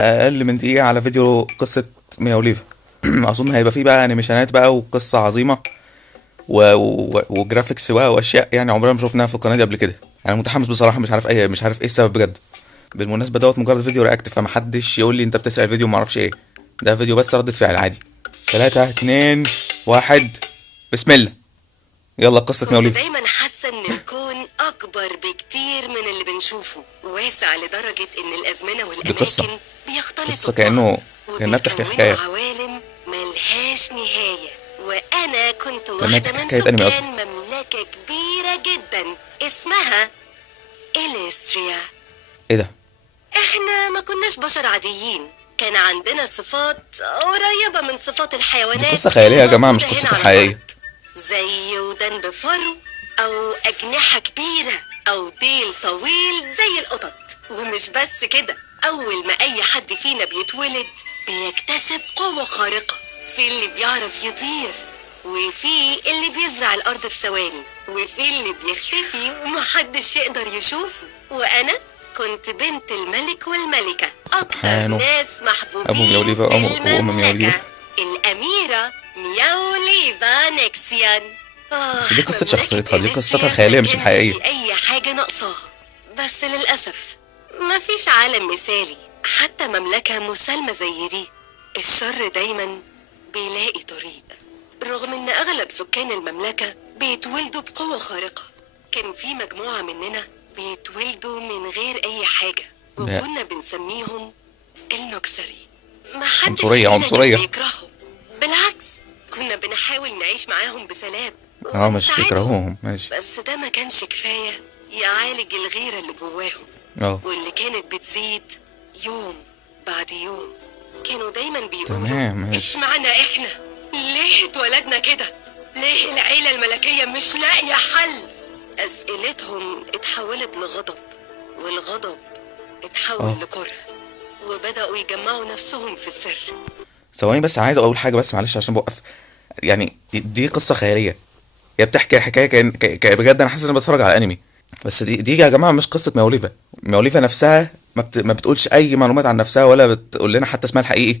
اقل من دقيقه على فيديو قصه ميا اوليفا. اظن هيبقى فيه بقى انيميشنات بقى وقصه عظيمه وجرافيكس بقى واشياء يعني عمرنا ما شفناها في القناه دي قبل كده. انا متحمس بصراحه، مش عارف ايه السبب بجد. بالمناسبه دوت مجرد فيديو رياكت، فمحدش يقول لي انت بتسرق الفيديو وما اعرفش ايه. ده فيديو بس ردة فعل عادي. 3 2 1 بسم الله. يلا قصه ميا كنت اوليفا. دايما حاسة ان الكون اكبر بكتير من اللي بنشوفه، واسع لدرجة ان الازمنة دي قصه والاماكن بيختلطوا قصه ببعض كانها بتحكي وبيكونوا حكايه. عوالم ملهاش نهاية. وانا كنت كانها واحدة بتحكي من حكايه انمي سكان قصدي. مملكة كبيرة جدا اسمها إليستريا. ايه ده؟ احنا ما كناش بشر عاديين، كان عندنا صفات قريبة من صفات دي الحيوانات قصه خياليه يا اللي جماعه، مش موجودة هنا قصتها على الأرض، حقيقيه. زي ودان بفرو أو أجنحة كبيرة أو ديل طويل زي القطط. ومش بس كده، أول ما أي حد فينا بيتولد بيكتسب قوة خارقة. في اللي بيعرف يطير، وفي اللي بيزرع الأرض في ثواني، وفي اللي بيختفي ومحدش يقدر يشوفه. وأنا كنت بنت الملك والملكة، أكتر سبحانه. ناس ابو ميا محبوبين اوليفا في وام ميا المملكة، اوليفا. الأميرة مياوليفا نيكسيان. بس دي قصة مملكة شخصيتها، دي قصتها إليستريا ما الخيالية مش كانش الحقيقية. في أي حاجة ناقصاها، بس للأسف مفيش عالم مثالي. حتى مملكة مسالمة زي دي الشر دايما بيلاقي طريق. رغم ان اغلب سكان المملكة بيتولدوا بقوة خارقة، كان في مجموعة مننا بيتولدوا من غير اي حاجة، لا، وكنا بنسميهم النكسري. ما حدش عنصرية فينا كان عنصرية. بيكرههم، بالعكس كنا بنحاول نعيش معاهم بسلام اه مش ونساعدهم. بيكرهوهم، ماشي. بس ده ما كانش كفاية يعالج الغيرة اللي جواهم، اه واللي كانت بتزيد يوم بعد يوم. كانوا دايما بيقولوا تمام ماشي. اشمعنى احنا؟ ليه اتولدنا كده؟ ليه العيلة الملكية مش لاقية حل؟ أسئلتهم اتحولت لغضب، والغضب اتحول اه لكره، وبدأوا يجمعوا نفسهم في السر. ثواني بس، عايز اقول حاجة بس معلش عشان بوقف. يعني دي قصة خيالية، هي بتحكي حكاية بجد انا حاسس ان انا بتفرج على انمي. بس دي يا جماعة مش قصة مياوليفا. مياوليفا نفسها ما بتقولش اي معلومات عن نفسها، ولا بتقول لنا حتى اسمها الحقيقي.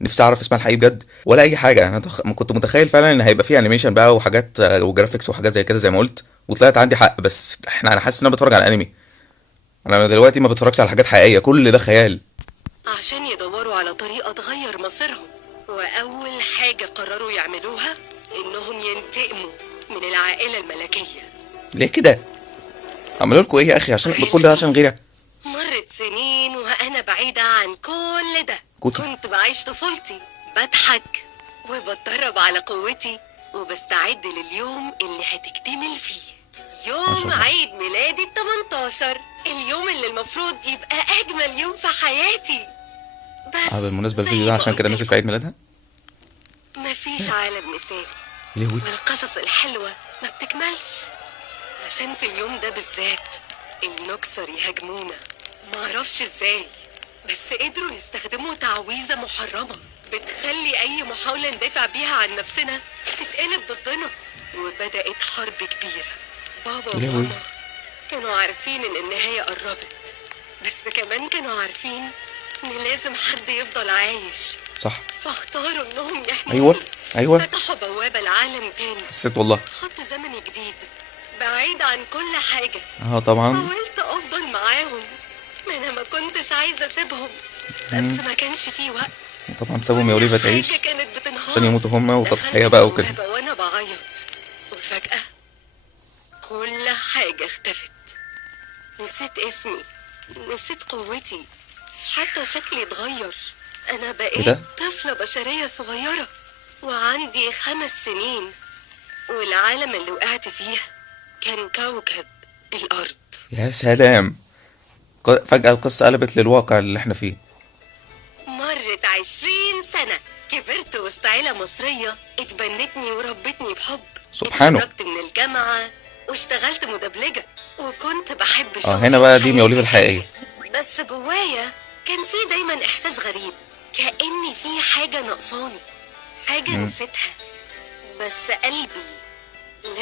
نفسي اعرف اسمها الحقيقي بجد، ولا اي حاجة. انا كنت متخيل فعلا ان هيبقى فيه انيميشن بقى وحاجات وجرافيكس وحاجات زي كده زي ما قلت، وطلعت عندي حق. بس انا حاسس ان انا بتفرج على انمي. انا دلوقتي ما بتفرجش على حاجات حقيقيه، كل ده خيال. عشان يدوروا على طريقة تغير مصيرهم، وأول حاجة قرروا يعملوها إنهم ينتقموا من العائلة الملكية. ليه كده؟ عملوا لكم ايه يا اخي عشان كل ده عشان غيرها؟ مرت سنين وأنا بعيدة عن كل ده. كوتي. كنت بعيش طفولتي بضحك وبتدرب على قوتي وبستعد لليوم اللي هتكتمل فيه، ما شاء يوم الله. عيد ميلادي ال18، اليوم اللي المفروض يبقى أجمل يوم في حياتي. بس بالمناسبه الفيديو زي ده ما عشان كده قلت نازل في لكم، عيد ميلادها. مفيش عالم مثالي، ليه؟ والقصص الحلوة ما بتكملش. عشان في اليوم ده بالذات النكسر يهاجمونا، معرفش ازاي، بس قدروا يستخدموا تعويذة محرمة بتخلي أي محاولة ندافع بيها عن نفسنا تتقلب ضدنا، وبدأت حرب كبيرة. بابا ليه؟ وماما كانوا عارفين إن النهاية قربت، بس كمان كانوا عارفين إن لازم حد يفضل عايش، صح. فاختاروا إنهم يحموني. ايوه ايوه، فتحوا بوابة لعالم تاني، حسيت والله. خط زمني جديد بعيد عن كل حاجة. اه طبعا. حاولت أفضل معاهم، أنا ما كنتش عايزة أسيبهم، بس ما كانش في وقت. طبعا سابوا مياوليفا كل حاجة تعيش كانت عشان بتنهار. يموتوا هما دخلت وتضحيه بقى وكده. البوابة وأنا بعيط، وفجأة كل حاجة اختفت. نسيت اسمي، نسيت قوتي، حتى شكلي اتغير. أنا ايه بقيت ده؟ طفلة بشرية صغيرة وعندي 5 سنين، والعالم اللي وقعت فيه كان كوكب الأرض. يا سلام. فجأة القصة قلبت للواقع اللي احنا فيه. مرت 20 سنة، كبرت وسط عيلة مصرية اتبنتني وربتني بحب. سبحانه. اتخرجت من الجامعة واشتغلت مدبلجة، وكنت بحب اه شغلي هنا بقى دي وحياتي مياوليفا الحلوة. الحقيقية. بس جوايا كان في دايما إحساس غريب، كأني في حاجة ناقصاني، حاجة نسيتها، بس قلبي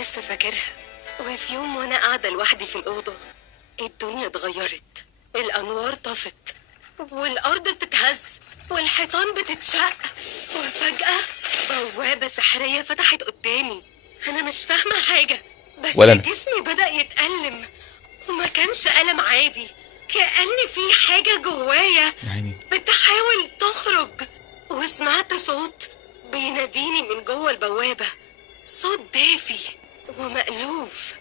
لسه فاكرها. وفي يوم وأنا قاعدة لوحدي في الأوضة، الدنيا اتغيرت، الأنوار طفت، والأرض بتتهز والحيطان بتتشق، وفجأة بوابة سحرية فتحت قدامي. أنا مش فاهمة حاجة، بس ولا أنا. جسمي بدأ يتألم، وما كانش ألم عادي، كأن في حاجة جوايا يعني بتحاول تخرج. وسمعت صوت بيناديني من جوه البوابة، صوت دافي ومألوف.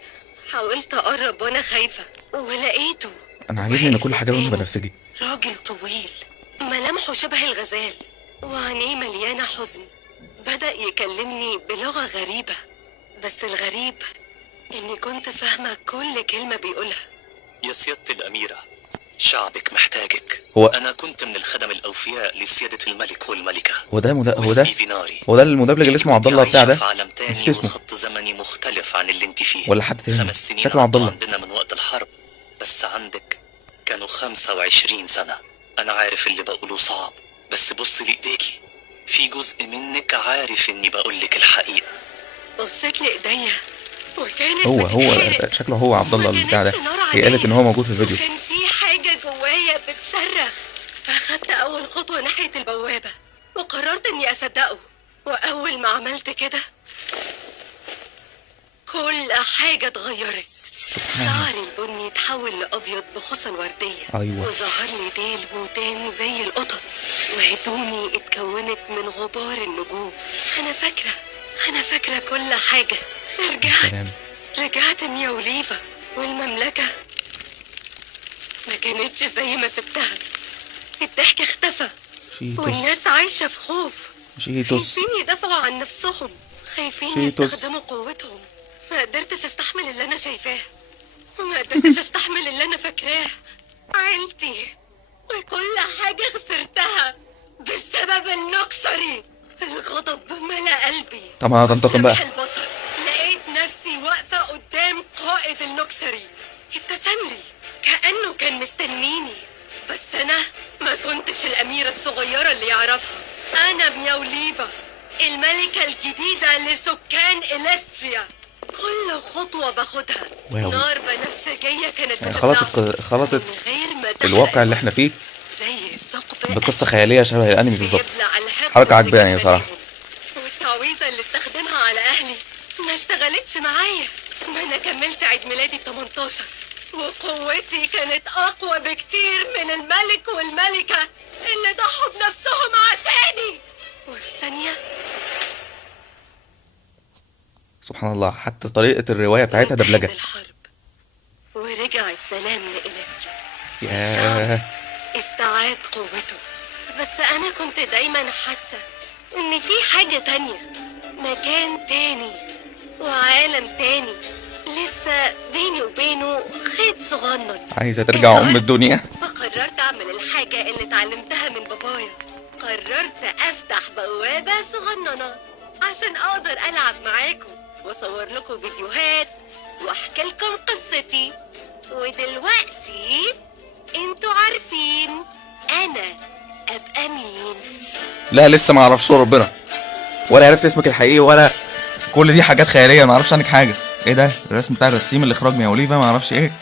حاولت أقرب وأنا خايفة، ولقيته انا عاجبني ان كل واقف حاجه لونها قدامي. بنفسجي. راجل طويل، ملامحه شبه الغزال، وعينيه مليانة حزن. بدأ يكلمني بلغة غريبة، بس الغريب إني كنت فاهمة كل كلمة بيقولها. يا سيادة الأميرة، شعبك محتاجك. هو أنا كنت من الخدم الأوفياء لسيادة الملك والملكة. هو ده واسمي فيناري. هو ده المدبلج اللي اسمه عبد الله بتاع عايشة ده. في عالم نسيت تاني اسمه. وخط زمني مختلف عن اللي انت فيه. ولا حد تاني. 5 سنين شكله عبد الله. عندنا من وقت الحرب، بس عندك كانوا 25 سنة. أنا عارف اللي بقوله صعب، بس بص لإيديكي، في جزء منك عارف إني بقولك الحقيقة. بصيت لإيديا وكانت هو بتتحرق. شكله هو عبد الله وما اللي بتاع ده. كانتش نار هي قالت ان هو عادية، موجود في الفيديو. وكان في حاجة جوايا بتصرخ. أخدت أول خطوة ناحية البوابة وقررت إني أصدقه، وأول ما عملت كده كل حاجة اتغيرت. شعري البني اتحول لأبيض بخصل وردية. أيوة. وظهر لي ديل ودان زي القطط، وهدومي اتكونت من غبار النجوم. أنا فاكرة كل حاجة. سلام. رجعت ميا وليفا، والمملكة ما كانتش زي ما سبتها. الضحك اختفى، شيتوس والناس عايشة في خوف. شيتوس خايفين يدافعوا عن نفسهم، خايفين شيتوس. يستخدموا قوتهم. ما قدرتش استحمل اللي انا شايفاه، وما قدرتش استحمل اللي انا فاكراه. عيلتي وكل حاجة خسرتها بسبب النكسري. الغضب ملأ قلبي. طبعا هتنتقم بقى. لمح البصر لقيت نفسي واقفة قدام قائد النكسري. ابتسم لي كأنه كان مستنيني، بس أنا ما كنتش الأميرة الصغيرة اللي يعرفها. أنا مياوليفا، الملكة الجديدة لسكان إليستريا. كل خطوة باخدها واو. نار بنفسجية كانت يعني بتبلعهم خلطت من غير ما تحرق الواقع اللي احنا فيه زي ثقب بقصة خيالية شبه الانمي بالظبط. بيبلع الحقد حركة اللي عجباني كان بصراحة. بينهم. والتعويذة اللي استخدمها على أهلي ما اشتغلتش معايا. ما أنا كملت عيد ميلادي 18، وقوتي كانت أقوى بكتير من الملك والملكة اللي ضحوا بنفسهم عشاني. وفي ثانية سبحان الله، حتى طريقة الرواية بتاعتها دبلجة. انتهت الحرب ورجع السلام لإليسترا. ياه. الشعب استعاد قوته، بس أنا كنت دايما حاسة إن في حاجة تانية، مكان تاني وعالم تاني لسه بيني وبينه خيط صغنن. عايزة ترجع ام الدنيا. فقررت أعمل الحاجة اللي اتعلمتها من بابايا. قررت أفتح بوابة صغننة عشان أقدر ألعب معاكم وأصور لكم فيديوهات وأحكي لكم قصتي. ودلوقتي انتوا عارفين أنا أبقى مين. لا لسه ما اعرفش ربنا، ولا عرفت اسمك الحقيقي، ولا كل دي حاجات خيالية ما اعرفش عنك حاجة. ايه ده؟ الرسم بتاع الرسيم، الاخراج ميا وليفا، ما اعرفش ايه،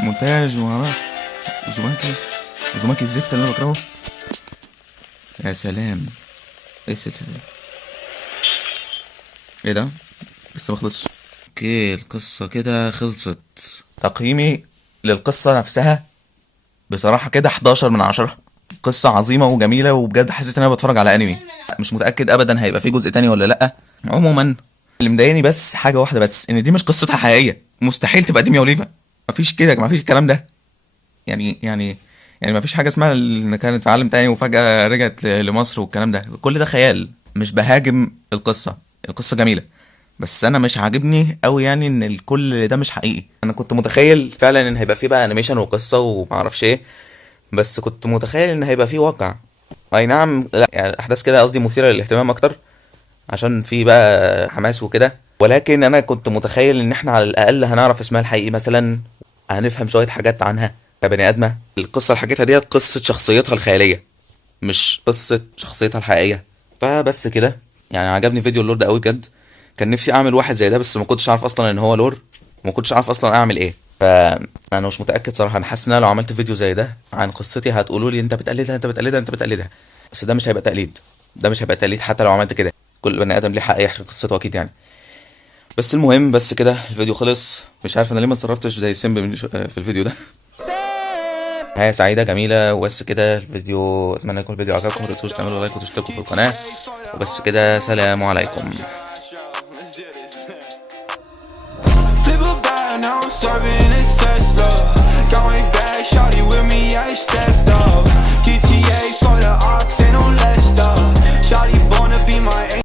مونتاج ما اعرفش، وزوماكي الزفت اللي انا بكرهه. يا سلام، ايه السلسلة دي؟ ايه ده؟ لسه ما خلصش. اوكي القصة كده خلصت. تقييمي للقصة نفسها بصراحة كده 11 من 10. قصة عظيمة وجميلة، وبجد حسيت ان انا بتفرج على انمي. مش متأكد ابدا هيبقى فيه جزء تاني ولا لأ. عموما اللي مضايقني بس حاجة واحدة بس، ان دي مش قصتها حقيقية. مستحيل تبقى دي ميا وليفا، مفيش كده، مفيش الكلام ده. يعني مفيش حاجة اسمها ان كانت في عالم تاني وفجأة رجعت لمصر والكلام ده، كل ده خيال. مش بهاجم القصة جميلة، بس انا مش عاجبني قوي يعني ان الكل ده مش حقيقي. انا كنت متخيل فعلا ان هيبقى فيه بقى انيميشن وقصة ومعرفش ايه، بس كنت متخيل ان هيبقى فيه واقع. اي نعم، لا يعني الاحداث كده قصدي مثيرة للاهتمام اكتر عشان في بقى حماس وكده، ولكن انا كنت متخيل ان احنا على الاقل هنعرف اسمها الحقيقي مثلا، هنفهم شوية حاجات عنها كبني ادمة. القصة اللي حكيتها ديت قصة شخصيتها الخيالية، مش قصة شخصيتها الحقيقية. فبس كده يعني عجبني فيديو اللور ده قوي بجد. كان نفسي اعمل واحد زي ده، بس ما كنتش عارف اصلا ان هو لور، وما كنتش عارف اصلا اعمل ايه. فانا مش متاكد صراحه. انا حاسس ان انا لو عملت فيديو زي ده عن قصتي هتقولوا لي انت بتقلدها انت بتقلدها انت بتقلدها، بس ده مش هيبقى تقليد. ده مش هيبقى تقليد حتى لو عملت كده. كل بني ادم ليه حق يحكي قصته اكيد يعني. بس المهم بس كده الفيديو خلص. مش عارف انا ليه ما اتصرفتش زي سيمب في الفيديو ده. نهاية سعيدة جميلة. وبس كده الفيديو، اتمنى يكون الفيديو عجبكم. متنسوش تعملوا لايك وتشتركوا في القناة. وبس كده، سلام عليكم. Flip a bag, now I'm serving a Tesla. Going back, shawty